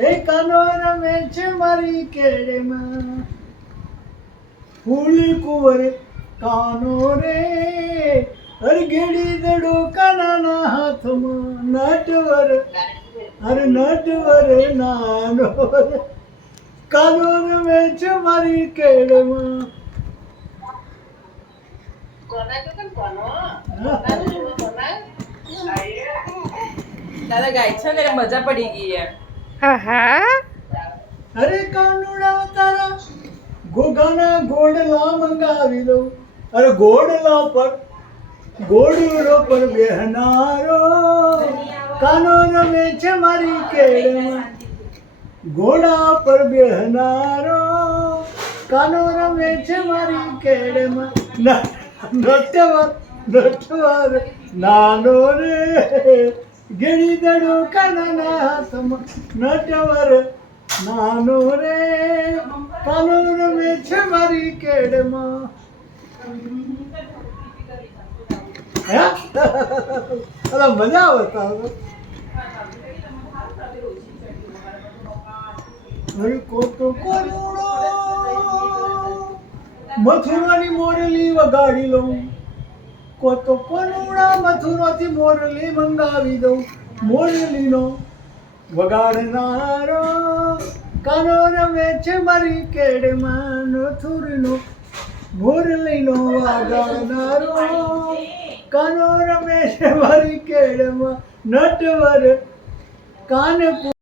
એ કાનો રમે છે મારી કેડમાં ફૂલ કુંવર કાનો રે અરગેડી દડો કાનાના હાથમાં નટવર નાનો કાનો રમે છે મારી કેડમાં દાદા ગાય છે ને મજા પડી ગઈ યાર. અરે કાનુડા તારા ગોગાના ગોડલા મંગાવી દઉં અરે ગોડલા પર બેહનારો કાનો રમે છે મારી કેડમાં ઘોડા પર બેહનારો કાનો રમે છે મારી કેડમાં નટવર નાનો રે ગેડી દડો કાનાના હાથમાં નટવર નાનો રે કાનો રમે છે મારી કેડમાં અલા મજા આવે તારો અરે કોતો કરુણો મથુરાની મોરલી વગાડી લઉં કોતો કરુણા મથુરાથી મોરલી મંગાવી દઉં મોરલીનો વગાડનારો કાનો રમે છે મારી કેડમાં નથુરનો મોરલીનો વગાડનારો કાનો રમે છે મારી કેડમાં નટવર કાન